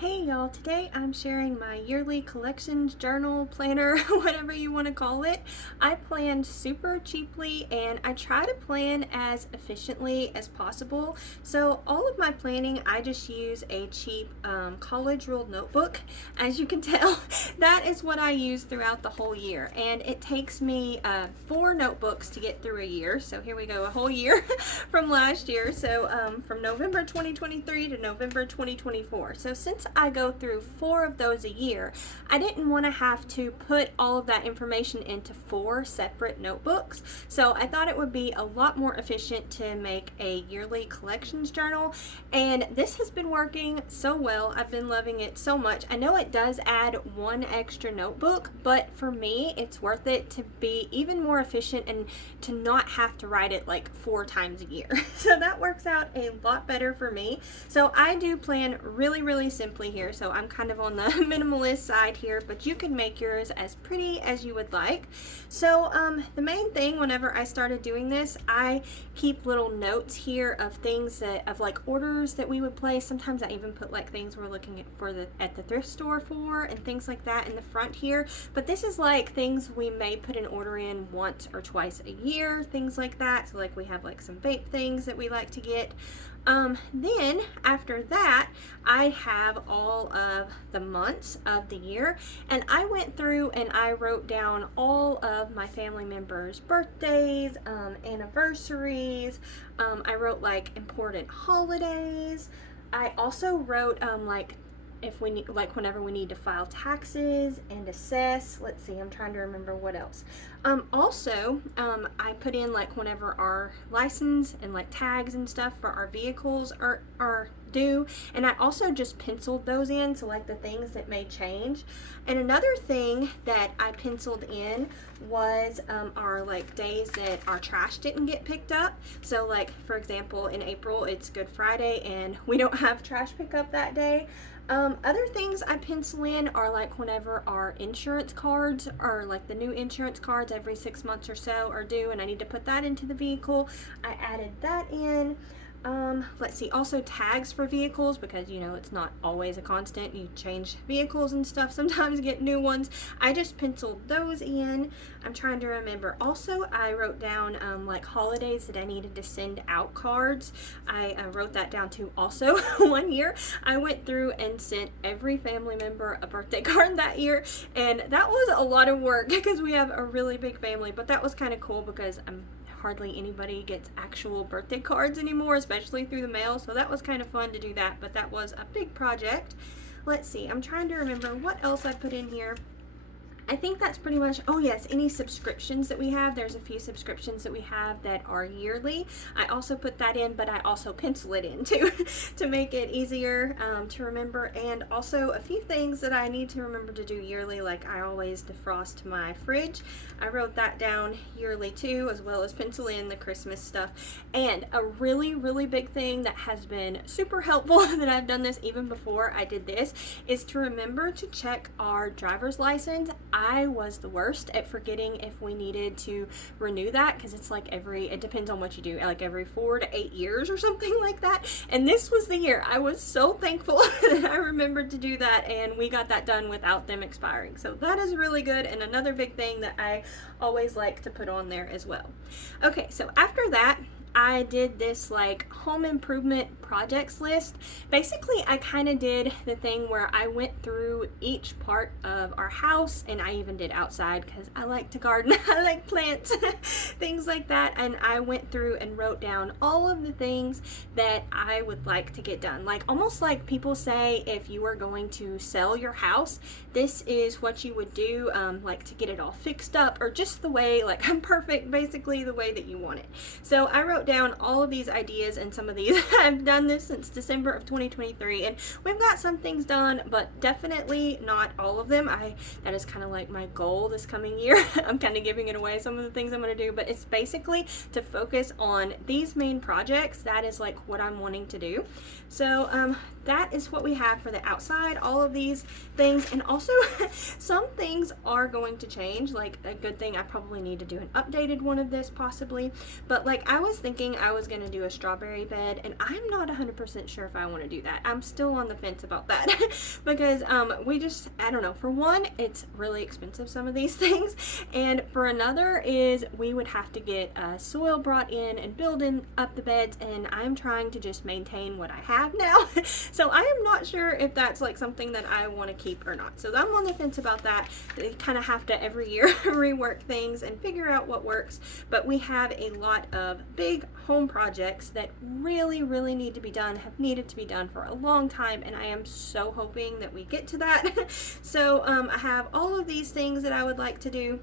Hey y'all, today I'm sharing my yearly collections journal, planner, whatever you want to call it. I planned super cheaply and I try to plan as efficiently as possible. So all of my planning, I just use a cheap college ruled notebook. As you can tell, that is what I use throughout the whole year. And it takes me 4 notebooks to get through a year. So here we go, a whole year from last year. So from November 2023 to November 2024. So since I go through 4 of those a year, I didn't want to have to put all of that information into 4 separate notebooks. So I thought it would be a lot more efficient to make a yearly collections journal, and this has been working so well. I've been loving it so much. I know it does add 1 extra notebook, but for me it's worth it to be even more efficient and to not have to write it like 4 times a year. So that works out a lot better for me. So I do plan really simply here. So I'm kind of on the minimalist side here, but you can make yours as pretty as you would like. So the main thing whenever I started doing this, I keep little notes here of things of like orders that we would place. Sometimes I even put like things we're looking at the thrift store for and things like that in the front here. But this is like things we may put an order in once or twice a year, things like that. So like we have like some vape things that we like to get. Then after that, I have all of the months of the year, and I went through and I wrote down all of my family members' birthdays, anniversaries. I wrote like important holidays. I also wrote like if we need, like whenever we need to file taxes and assess. Let's see, I'm trying to remember what else. I put in like whenever our license and like tags and stuff for our vehicles are due, and I also just penciled those in, so like the things that may change. And another thing that I penciled in was our like days that our trash didn't get picked up. So like for example, in April it's Good Friday and we don't have trash pickup that day. Other things I pencil in are like whenever our insurance cards, or like the new insurance cards every 6 months or so are due and I need to put that into the vehicle. I added that in. Let's see, also tags for vehicles, because you know it's not always a constant. You change vehicles and stuff, sometimes get new ones. I just penciled those in. I'm trying to remember. Also, I wrote down like holidays that I needed to send out cards. I wrote that down too. Also, one year I went through and sent every family member a birthday card that year, and that was a lot of work because we have a really big family. But that was kind of cool because hardly anybody gets actual birthday cards anymore, especially through the mail. So that was kind of fun to do that, but that was a big project. Let's see, I'm trying to remember what else I put in here. I think that's pretty much, oh yes, any subscriptions that we have. There's a few subscriptions that we have that are yearly. I also put that in, but I also pencil it in too to make it easier to remember. And also a few things that I need to remember to do yearly, like I always defrost my fridge. I wrote that down yearly too, as well as pencil in the Christmas stuff. And a really big thing that has been super helpful that I've done this even before I did this, is to remember to check our driver's license. I was the worst at forgetting if we needed to renew that, because it's like it depends on what you do, like every 4 to 8 years or something like that. And this was the year. I was so thankful that I remembered to do that, and we got that done without them expiring. So that is really good, and another big thing that I always like to put on there as well. Okay, so after that, I did this like home improvement projects list. Basically, I kind of did the thing where I went through each part of our house, and I even did outside because I like to garden. I like plants, things like that. And I went through and wrote down all of the things that I would like to get done. Like almost like people say, if you were going to sell your house, this is what you would do, like to get it all fixed up, or just the way, like perfect, basically the way that you want it. So I wrote down all of these ideas, and some of these I've done this since December of 2023, and we've got some things done, but definitely not all of them. That is kind of like my goal this coming year. I'm kind of giving it away, some of the things I'm going to do, but it's basically to focus on these main projects. That is like what I'm wanting to do. So that is what we have for the outside, all of these things. And also some things are going to change. Like a good thing, I probably need to do an updated one of this possibly, but like I was thinking I was going to do a strawberry bed, and I'm not 100% sure if I want to do that. I'm still on the fence about that because we just, I don't know, for one, it's really expensive, some of these things, and for another is we would have to get soil brought in and building up the beds, and I'm trying to just maintain what I have now. So I am not sure if that's like something that I want to keep or not. So I'm on the fence about that. You kind of have to every year rework things and figure out what works. But we have a lot of big home projects that really, really need to be done, have needed to be done for a long time, and I am so hoping that we get to that. So I have all of these things that I would like to do.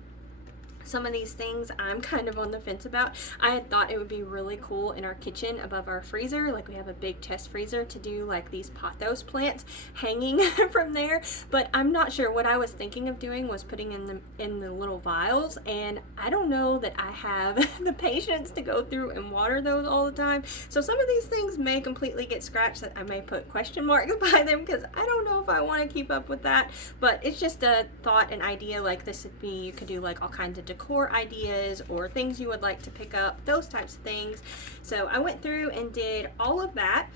Some of these things I'm kind of on the fence about. I had thought it would be really cool in our kitchen above our freezer, like we have a big chest freezer, to do like these pothos plants hanging from there, but I'm not sure. What I was thinking of doing was putting in the little vials, and I don't know that I have the patience to go through and water those all the time. So some of these things may completely get scratched, that I may put question marks by them, because I don't know if I want to keep up with that. But it's just a thought, an idea. Like this would be, you could do like all kinds of decor ideas or things you would like to pick up, those types of things. So I went through and did all of that,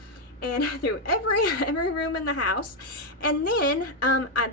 and through every room in the house. And then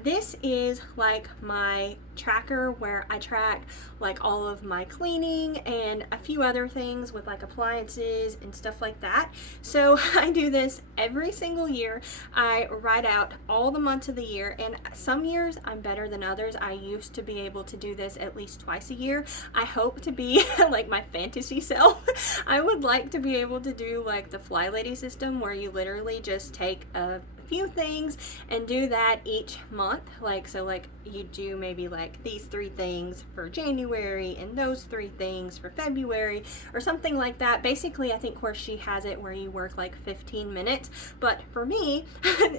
this is like my tracker where I track like all of my cleaning and a few other things with like appliances and stuff like that. So I do this every single year. I write out all the months of the year, and some years I'm better than others. I used to be able to do this at least twice a year. I hope to be like my fantasy self. I would like to be able to do like the Fly Lady system, where you literally just take a few things and do that each month. Like, so like you do maybe like these 3 things for January and those 3 things for February or something like that. Basically, I think where she has it where you work like 15 minutes. But for me,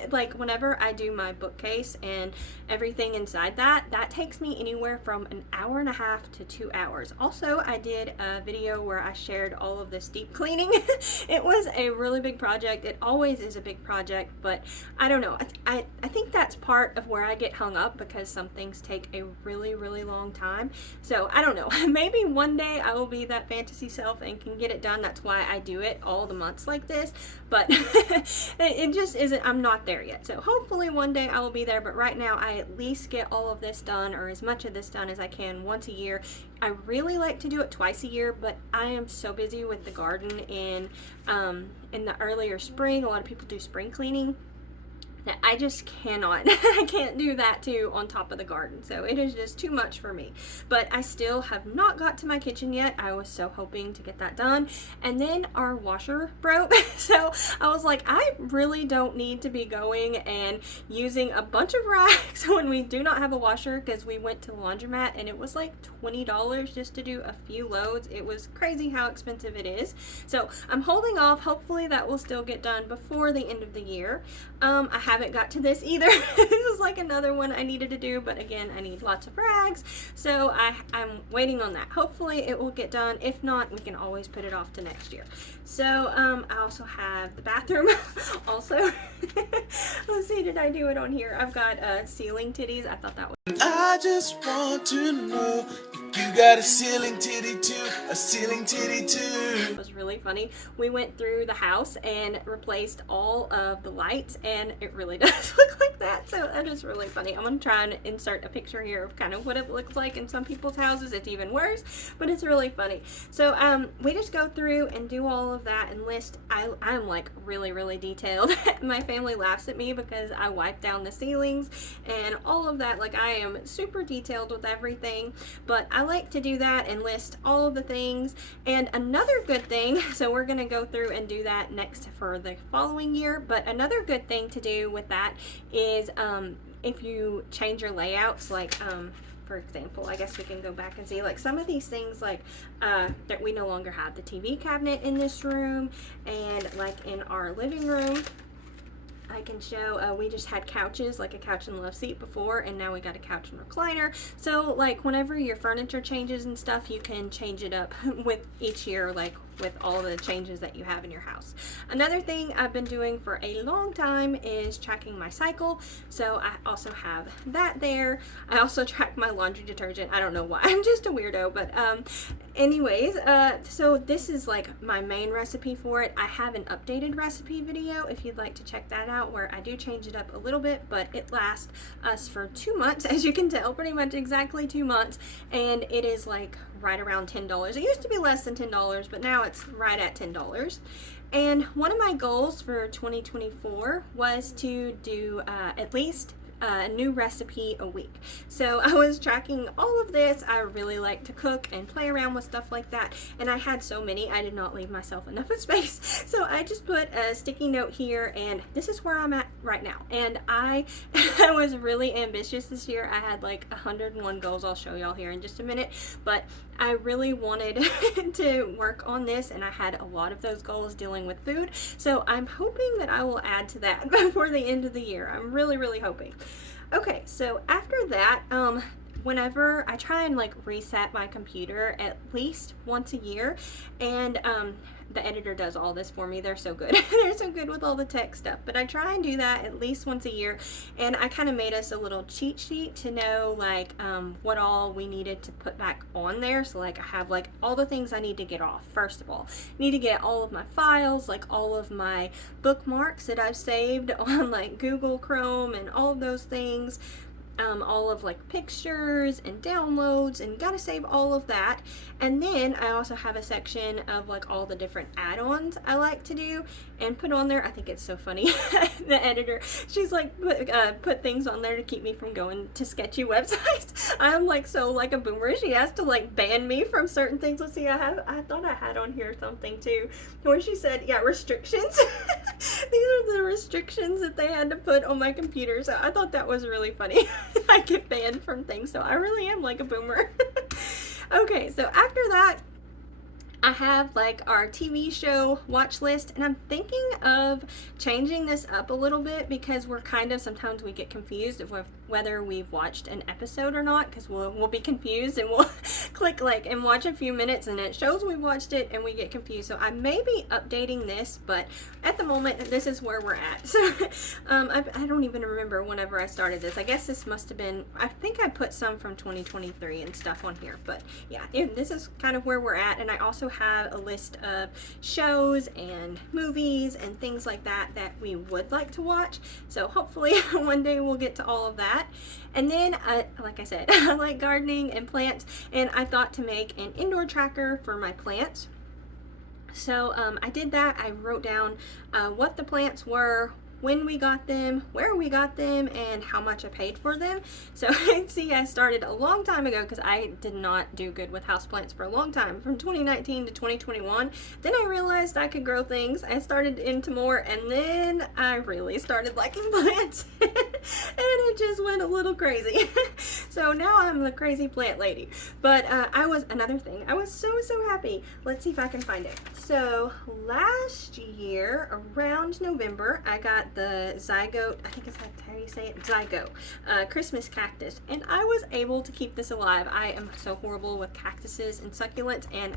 like whenever I do my bookcase and everything inside that, that takes me anywhere from an hour and a half to 2 hours. Also, I did a video where I shared all of this deep cleaning. It was a really big project. It always is a big project, but I don't know. I think that's part of where I get hung up, because some things take a really, really long time. So I don't know. Maybe one day I will be that fantasy self and can get it done. That's why I do it all the months like this. But it just isn't, I'm not there yet. So hopefully one day I will be there. But right now I at least get all of this done, or as much of this done as I can, once a year. I really like to do it twice a year, but I am so busy with the garden in the earlier spring. A lot of people do spring cleaning. I just cannot. I can't do that too on top of the garden. So it is just too much for me. But I still have not got to my kitchen yet. I was so hoping to get that done. And then our washer broke. So I was like, I really don't need to be going and using a bunch of racks when we do not have a washer, because we went to the laundromat and it was like $20 just to do a few loads. It was crazy how expensive it is. So I'm holding off. Hopefully that will still get done before the end of the year. I haven't got to this either. This is like another one I needed to do, but again, I need lots of rags, so I'm waiting on that. Hopefully it will get done. If not, we can always put it off to next year. So I also have the bathroom also. Let's see, did I do it on here? I've got ceiling titties. I thought that was, I just want to know if you got a ceiling titty too, a ceiling titty too. it was really funny. We went through the house and replaced all of the lights, and it really does look like that. So that is really funny. I'm gonna try and insert a picture here of kind of what it looks like in some people's houses. It's even worse, but it's really funny. So we just go through and do all of that and list. I'm like really, really detailed. My family laughs at me because I wipe down the ceilings and all of that. Like, I am super detailed with everything, but I like to do that and list all of the things. And another good thing, so we're gonna go through and do that next for the following year, but another good thing to do with that is if you change your layouts, like for example, I guess we can go back and see like some of these things, like that we no longer have the TV cabinet in this room, and like in our living room I can show we just had couches, like a couch and love seat before, and now we got a couch and recliner. So like whenever your furniture changes and stuff, you can change it up with each year, like with all the changes that you have in your house. Another thing I've been doing for a long time is tracking my cycle. So I also have that there. I also track my laundry detergent. I don't know why. I'm just a weirdo, but anyways, so this is like my main recipe for it. I have an updated recipe video if you'd like to check that out, where I do change it up a little bit, but it lasts us for 2 months, as you can tell, pretty much exactly 2 months, and it is like right around $10. It used to be less than $10, but now it's right at $10. And one of my goals for 2024 was to do at least a new recipe a week. So I was tracking all of this. I really like to cook and play around with stuff like that, and I had so many I did not leave myself enough of space. So I just put a sticky note here, and this is where I'm at right now. And I was really ambitious this year. I had like 101 goals. I'll show y'all here in just a minute, but I really wanted to work on this, and I had a lot of those goals dealing with food. So I'm hoping that I will add to that before the end of the year. I'm really hoping. Okay, so after that, whenever I try and like reset my computer at least once a year, and the editor does all this for me. They're so good. They're so good with all the tech stuff, but I try and do that at least once a year. And I kind of made us a little cheat sheet to know like what all we needed to put back on there. So like I have like all the things I need to get off. First of all, I need to get all of my files, like all of my bookmarks that I've saved on like Google Chrome and all of those things. All of like pictures and downloads, and gotta save all of that. And then I also have a section of like all the different add-ons I like to do and put on there. I think it's so funny. The editor, she's like put things on there to keep me from going to sketchy websites. I'm like so like a boomer. She has to like ban me from certain things. Let's see, I thought I had on here something too where she said, yeah, restrictions. These are the restrictions that they had to put on my computer. So I thought that was really funny. I get banned from things, so I really am like a boomer. Okay, so after that, I have like our TV show watch list, and I'm thinking of changing this up a little bit because we're kind of, sometimes we get confused of whether we've watched an episode or not, because we'll be confused and we'll click like and watch a few minutes and it shows we've watched it and we get confused. So I may be updating this, but at the moment this is where we're at. So I don't even remember whenever I started this. I guess this must have been, I think I put some from 2023 and stuff on here, but yeah, this is kind of where we're at. And I also have a list of shows and movies and things like that that we would like to watch. So hopefully one day we'll get to all of that. And then, like I said, I like gardening and plants, and I thought to make an indoor tracker for my plants. So I did that. I wrote down what the plants were, when we got them, where we got them, and how much I paid for them. So see, I started a long time ago because I did not do good with houseplants for a long time, from 2019 to 2021. Then I realized I could grow things. I started into more, and then I really started liking plants. And it just went a little crazy. So now I'm the crazy plant lady. But I was so happy. Let's see if I can find it. So last year around November, I got the Zygote, I think it's how you say it, Zygote, Christmas cactus, and I was able to keep this alive. I am so horrible with cactuses and succulents, and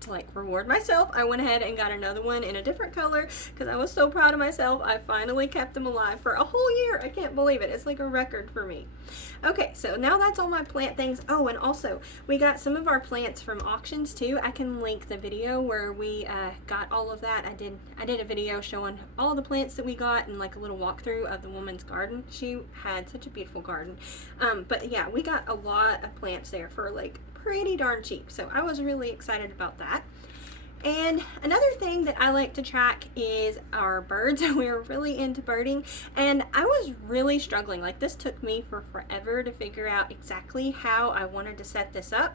to like reward myself, I went ahead and got another one in a different color because I was so proud of myself. I finally kept them alive for a whole year. I can't believe it. It's like a record for me. Okay, so now that's all my plant things. Oh, and also we got some of our plants from auctions too. I can link the video where we got all of that. I did a video showing all the plants that we got and like a little walkthrough of the woman's garden. She had such a beautiful garden. But yeah, we got a lot of plants there for like pretty darn cheap. So I was really excited about that. And another thing that I like to track is our birds. We're really into birding, and I was really struggling. Like, this took me forever to figure out exactly how I wanted to set this up.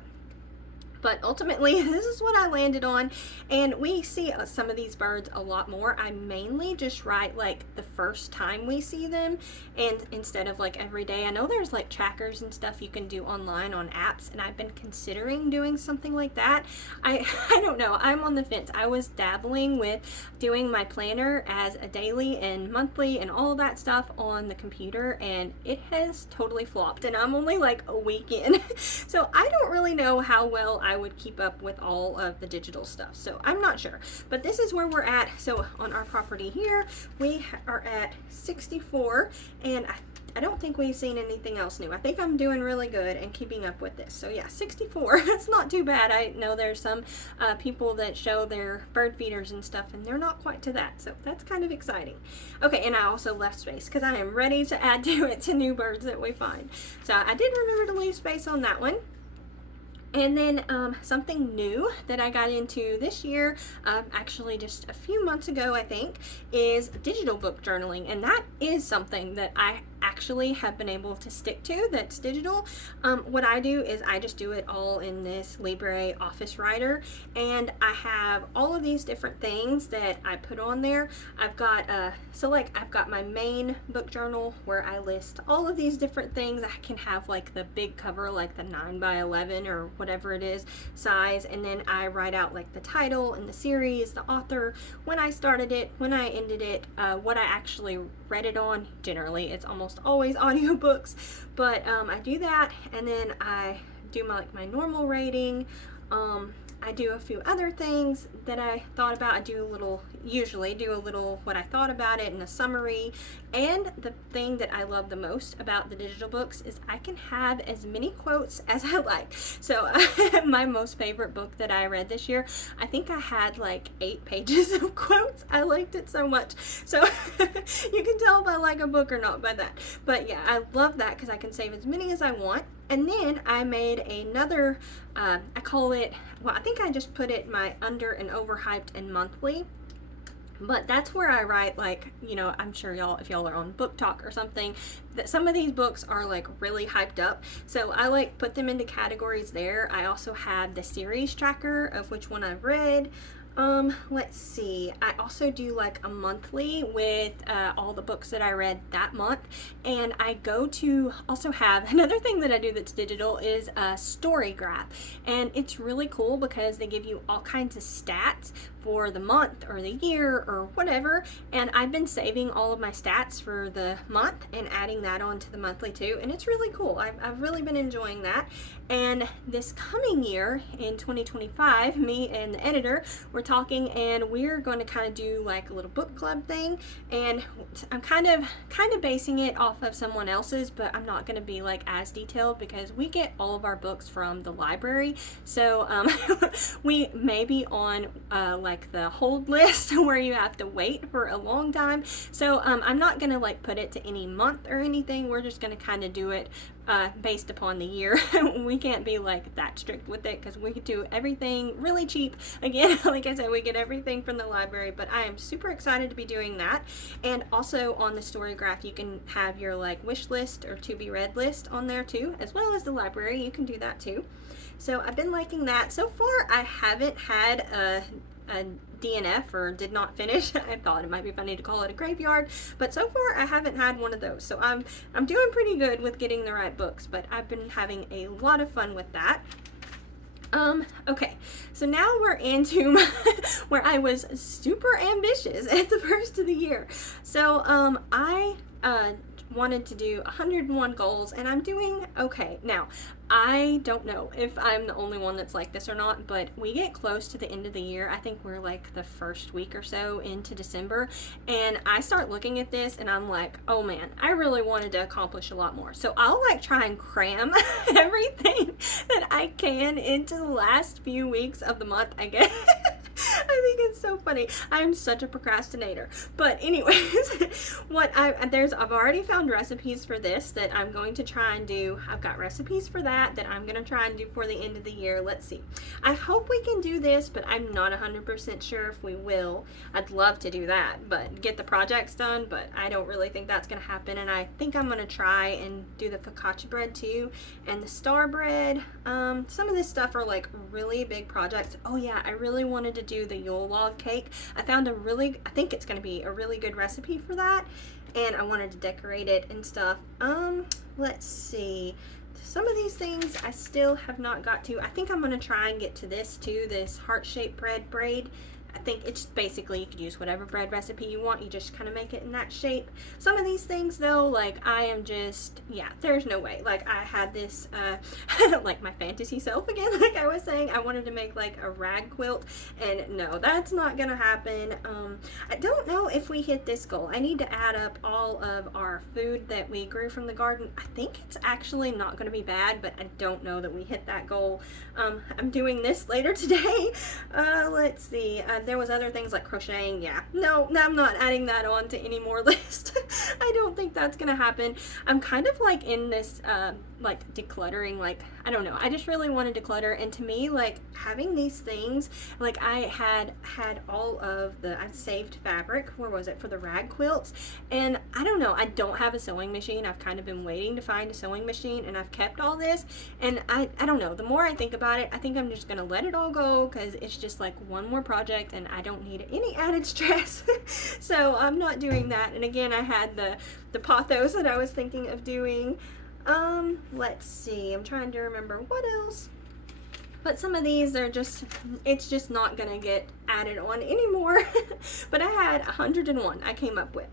But ultimately, this is what I landed on, and we see some of these birds a lot more. I mainly just write like the first time we see them, and instead of like every day. I know there's like trackers and stuff you can do online on apps, and I've been considering doing something like that. I don't know, I'm on the fence. I was dabbling with doing my planner as a daily and monthly and all of that stuff on the computer, and it has totally flopped, and I'm only like a week in. So I don't really know how well I I would keep up with all of the digital stuff. So I'm not sure, but this is where we're at. So on our property here, we are at 64, and I don't think we've seen anything else new. I think I'm doing really good and keeping up with this. So yeah, 64, that's not too bad. I know there's some people that show their bird feeders and stuff, and they're not quite to that. So that's kind of exciting. Okay, and I also left space because I am ready to add to it to new birds that we find. So I did remember to leave space on that one. And then something new that I got into this year, actually just a few months ago, I think, is digital book journaling. And that is something that I actually have been able to stick to that's digital. What I do is I just do it all in this Libre Office Writer, and I have all of these different things that I put on there. I've got I've got my main book journal where I list all of these different things. I can have like the big cover, like the 9x11 or whatever it is size, and then I write out like the title and the series, the author, when I started it, when I ended it, what I actually read it on. Generally it's almost always audiobooks, but I do that, and then I do my normal rating. I do a few other things that I thought about. I usually do a little what I thought about it and a summary. And the thing that I love the most about the digital books is I can have as many quotes as I like. So my most favorite book that I read this year, I think I had like 8 pages of quotes. I liked it so much. So you can tell if I like a book or not by that. But yeah, I love that because I can save as many as I want. And then I made another, I call it, well, I think I just put it my under and overhyped and monthly. But that's where I write, like, you know, I'm sure y'all, if y'all are on Book Talk or something, that some of these books are like really hyped up. So I like put them into categories there. I also have the series tracker of which one I've read. Let's see, I also do like a monthly with all the books that I read that month, and I go to also have another thing that I do that's digital is a story graph, and it's really cool because they give you all kinds of stats for the month or the year or whatever, and I've been saving all of my stats for the month and adding that on to the monthly too, and it's really cool. I've really been enjoying that. And this coming year in 2025, me and the editor were talking, and we're going to kind of do like a little book club thing, and I'm kind of basing it off of someone else's, but I'm not going to be like as detailed because we get all of our books from the library. So we may be on like the hold list where you have to wait for a long time. So I'm not going to like put it to any month or anything. We're just going to kind of do it based upon the year. We can't be like that strict with it because we do everything really cheap. Again, like I said, we get everything from the library, but I am super excited to be doing that. And also on the story graph, you can have your like wish list or to be read list on there too, as well as the library. You can do that too. So I've been liking that. So far, I haven't had a DNF or did not finish. I thought it might be funny to call it a graveyard, but so far I haven't had one of those. So I'm doing pretty good with getting the right books, but I've been having a lot of fun with that. Okay, so now we're into where I was super ambitious at the first of the year. So I wanted to do 101 goals, and I'm doing okay. Now, I don't know if I'm the only one that's like this or not, but we get close to the end of the year. I think we're like the first week or so into December, and I start looking at this and I'm like, oh man, I really wanted to accomplish a lot more. So I'll like try and cram everything that I can into the last few weeks of the month, I guess. I think it's so funny. I'm such a procrastinator. But anyways, I've already found recipes for this that I'm going to try and do. I've got recipes for that I'm going to try and do for the end of the year. Let's see. I hope we can do this, but I'm not 100% sure if we will. I'd love to do that, but get the projects done, but I don't really think that's going to happen. And I think I'm going to try and do the focaccia bread too, and the star bread. Some of this stuff are like really big projects. Oh yeah, I really wanted to do the Yule log cake. I found I think it's going to be a really good recipe for that, and I wanted to decorate it and stuff. Let's see. Some of these things I still have not got to. I think I'm going to try and get to this too, this heart-shaped bread braid. I think it's basically, you could use whatever bread recipe you want. You just kind of make it in that shape. Some of these things though, like I am just, yeah, there's no way. Like I had this, like my fantasy self again, like I was saying, I wanted to make like a rag quilt, and no, that's not gonna happen. I don't know if we hit this goal. I need to add up all of our food that we grew from the garden. I think it's actually not gonna be bad, but I don't know that we hit that goal. I'm doing this later today. Let's see. There was other things like crocheting. Yeah, no, I'm not adding that on to any more list. I don't think that's gonna happen. I'm kind of like in this like decluttering, like I don't know, I just really want to declutter, and to me, like having these things, like I had all of the, I've saved fabric, where was it, for the rag quilts, and I don't know, I don't have a sewing machine. I've kind of been waiting to find a sewing machine, and I've kept all this, and I don't know, the more I think about it, I think I'm just gonna let it all go, because it's just like one more project and I don't need any added stress. So I'm not doing that. And again, I had the pothos that I was thinking of doing. Let's see, I'm trying to remember what else. But some of these are just, it's just not gonna get added on anymore. But I had 101 I came up with.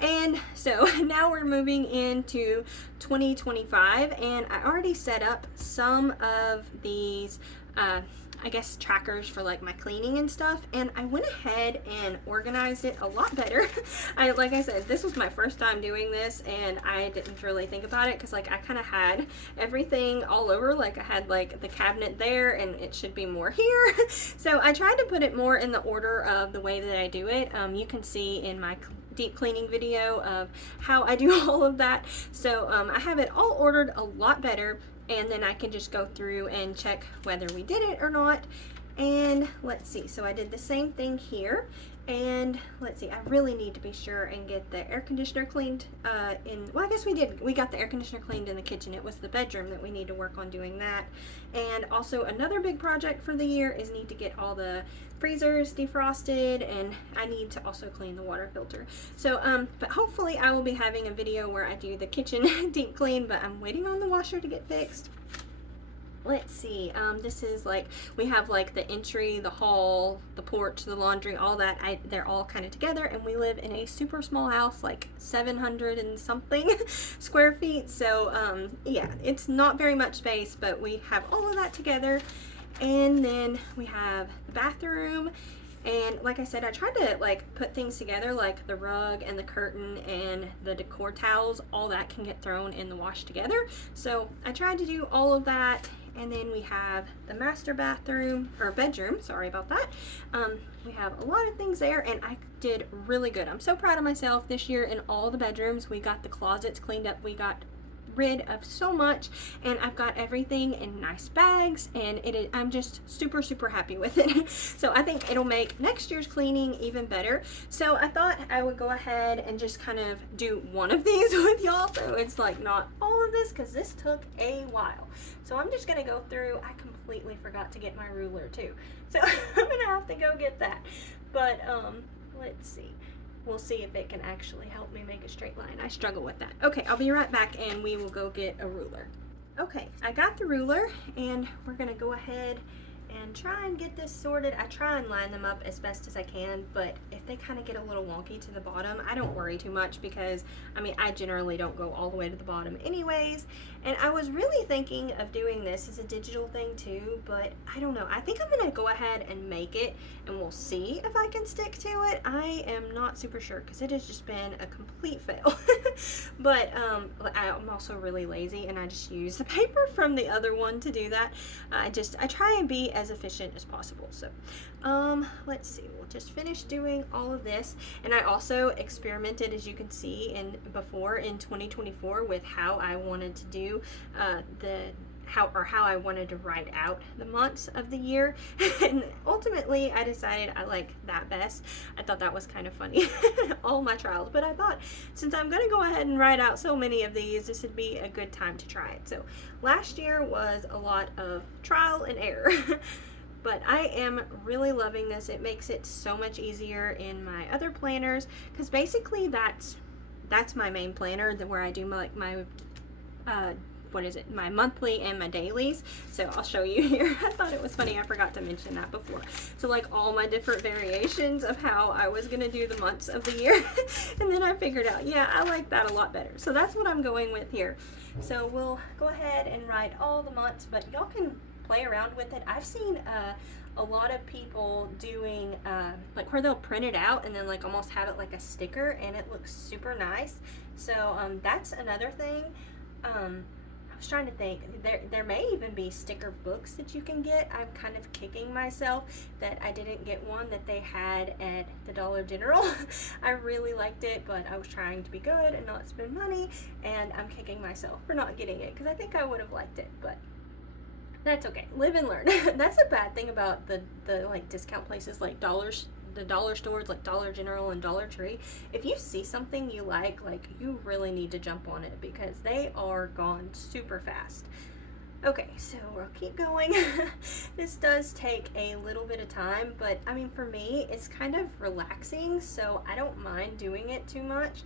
And so now we're moving into 2025, and I already set up some of these I guess trackers for like my cleaning and stuff, and I went ahead and organized it a lot better. Like I said, this was my first time doing this, and I didn't really think about it because like I kind of had everything all over. Like I had like the cabinet there, and it should be more here. So I tried to put it more in the order of the way that I do it. You can see in my deep cleaning video of how I do all of that. So I have it all ordered a lot better, and then I can just go through and check whether we did it or not. And let's see, so I did the same thing here, and let's see, I really need to be sure and get the air conditioner cleaned well, I guess we got the air conditioner cleaned in the kitchen. It was the bedroom that we need to work on doing that. And also another big project for the year is need to get all the freezers defrosted, and I need to also clean the water filter. So but hopefully I will be having a video where I do the kitchen deep clean, but I'm waiting on the washer to get fixed. Let's see, this is like, we have like the entry, the hall, the porch, the laundry, all that. They're all kind of together, and we live in a super small house, like 700 and something square feet. So yeah, it's not very much space, but we have all of that together. And then we have the bathroom, and like I said, I tried to like put things together, like the rug and the curtain and the decor towels, all that can get thrown in the wash together. So I tried to do all of that. And then we have the master bathroom, or bedroom, sorry about that. We have a lot of things there, and I did really good. I'm so proud of myself this year. In all the bedrooms, we got the closets cleaned up. We got rid of so much, and I've got everything in nice bags, and I'm just super happy with it. So I think it'll make next year's cleaning even better. So I thought I would go ahead and just kind of do one of these with y'all, so it's like not all of this, because this took a while. So I'm just gonna go through. I completely forgot to get my ruler too, so I'm gonna have to go get that. But let's see, we'll see if it can actually help me make a straight line. I struggle with that. Okay, I'll be right back, and we will go get a ruler. Okay, I got the ruler, and we're gonna go ahead and try and get this sorted. I try and line them up as best as I can, but if they kind of get a little wonky to the bottom, I don't worry too much, because I mean, I generally don't go all the way to the bottom anyways. And I was really thinking of doing this as a digital thing too, but I don't know. I think I'm gonna go ahead and make it, and we'll see if I can stick to it. I am not super sure, because it has just been a complete fail. But I'm also really lazy, and I just use the paper from the other one to do that. I try and be as efficient as possible. So let's see, we'll just finish doing all of this. And I also experimented, as you can see in 2024, with how I wanted to do how I wanted to write out the months of the year. And ultimately I decided I like that best. I thought that was kind of funny. All my trials, but I thought since I'm gonna go ahead and write out so many of these, this would be a good time to try it. So last year was a lot of trial and error. But I am really loving this. It makes it so much easier in my other planners, because basically that's my main planner, where I do my what is it, my monthly and my dailies. So I'll show you here. I thought it was funny, I forgot to mention that before. So like all my different variations of how I was gonna do the months of the year. And then I figured out, yeah, I like that a lot better. So that's what I'm going with here. So we'll go ahead and write all the months, but y'all can play around with it. I've seen a lot of people doing like where they'll print it out and then like almost have it like a sticker, and it looks super nice. So that's another thing. I was trying to think, there may even be sticker books that you can get. I'm kind of kicking myself that I didn't get one that they had at the Dollar General. I really liked it, but I was trying to be good and not spend money, and I'm kicking myself for not getting it because I think I would have liked it, but that's okay. Live and learn. That's the bad thing about the like discount places like the dollar stores like Dollar General and Dollar Tree. If you see something you like you really need to jump on it because they are gone super fast. Okay, so we'll keep going. This does take a little bit of time, but I mean, for me, it's kind of relaxing, so I don't mind doing it too much.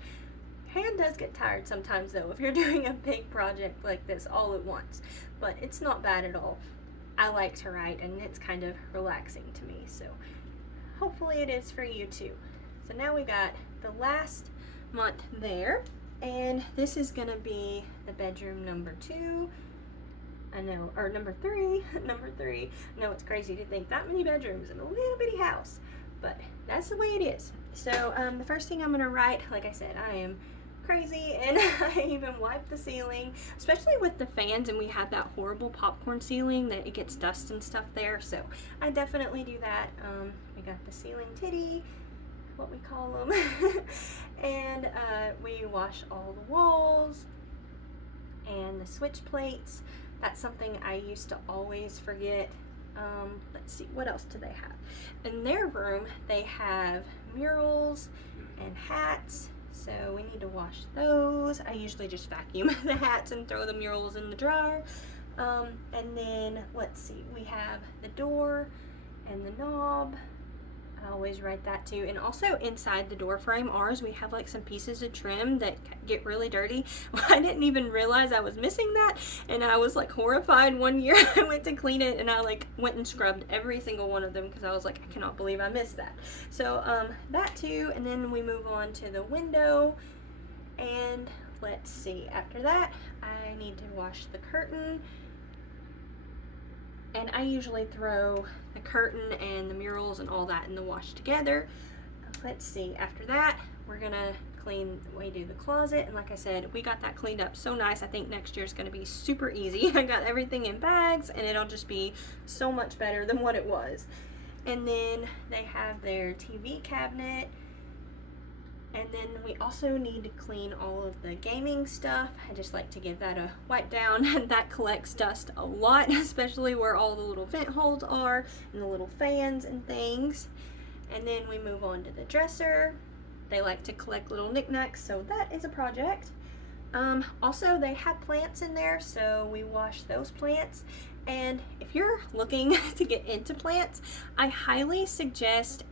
Hand does get tired sometimes though if you're doing a big project like this all at once, but it's not bad at all. I like to write and it's kind of relaxing to me, so hopefully it is for you too. So now we got the last month there, and this is gonna be the bedroom number 2. I know, or number 3, number 3. I know it's crazy to think that many bedrooms in a little bitty house, but that's the way it is. So the first thing I'm gonna write, like I said, I am crazy and I even wiped the ceiling, especially with the fans, and we have that horrible popcorn ceiling that it gets dust and stuff there, so I definitely do that. We got the ceiling titty, what we call them, and we wash all the walls and the switch plates. That's something I used to always forget. Let's see, what else do they have? In their room, they have murals and hats, so we need to wash those. I usually just vacuum the hats and throw the murals in the dryer. And then, let's see, we have the door and the knob. I always write that too. And also inside the door frame, ours, we have like some pieces of trim that get really dirty. I didn't even realize I was missing that, and I was like horrified one year. I went to clean it and I like went and scrubbed every single one of them because I was like, I cannot believe I missed that. So that too, and then we move on to the window, and let's see, after that I need to wash the curtain. And I usually throw the curtain and the murals and all that in the wash together. Let's see, after that, we're gonna we do the closet. And like I said, we got that cleaned up so nice. I think next year is gonna be super easy. I got everything in bags and it'll just be so much better than what it was. And then they have their TV cabinet. And then we also need to clean all of the gaming stuff. I just like to give that a wipe down. That collects dust a lot, especially where all the little vent holes are and the little fans and things. And then we move on to the dresser. They like to collect little knickknacks, so that is a project. Also, they have plants in there, so we wash those plants. And if you're looking to get into plants, I highly suggest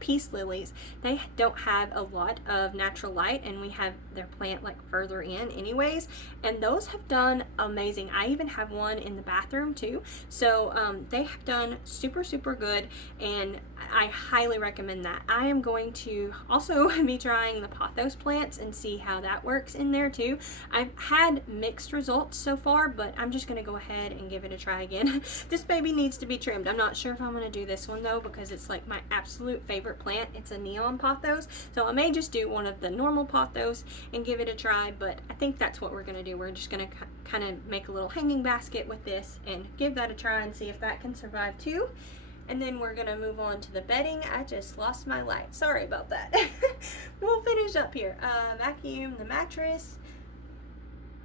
peace lilies. They don't have a lot of natural light, and we have their plant like further in anyways, and those have done amazing. I even have one in the bathroom too, so they have done super good, and I highly recommend that. I am going to also be trying the pothos plants and see how that works in there too. I've had mixed results so far, but I'm just gonna go ahead and give it a try again. This baby needs to be trimmed. I'm not sure if I'm gonna do this one though, because it's like my absolute favorite plant. It's a neon pothos, so I may just do one of the normal pothos and give it a try, but I think that's what we're gonna do. We're just gonna kind of make a little hanging basket with this and give that a try and see if that can survive too. And then we're gonna move on to the bedding. I just lost my light, sorry about that. We'll finish up here. Vacuum the mattress.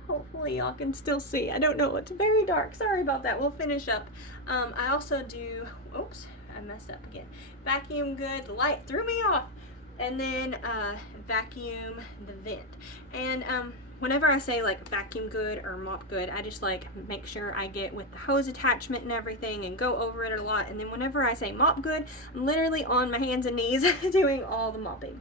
Hopefully y'all can still see. I don't know, it's very dark, sorry about that. We'll finish up. I also do, oops, I messed up again. Vacuum good, the light threw me off. And then vacuum the vent. And whenever I say like vacuum good or mop good, I just like make sure I get with the hose attachment and everything and go over it a lot. And then whenever I say mop good, I'm literally on my hands and knees doing all the mopping.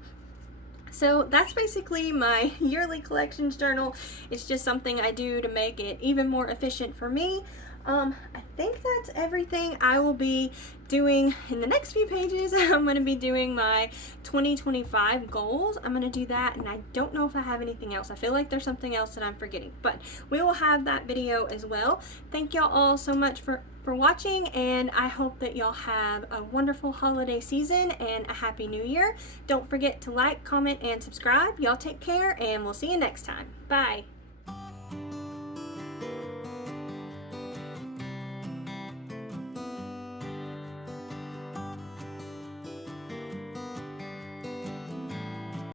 So that's basically my yearly collections journal. It's just something I do to make it even more efficient for me. I think that's everything I will be doing in the next few pages. I'm going to be doing my 2025 goals. I'm going to do that, and I don't know if I have anything else. I feel like there's something else that I'm forgetting, but we will have that video as well. Thank y'all all so much for watching, and I hope that y'all have a wonderful holiday season and a happy new year. Don't forget to like, comment, and subscribe. Y'all take care, and we'll see you next time. Bye.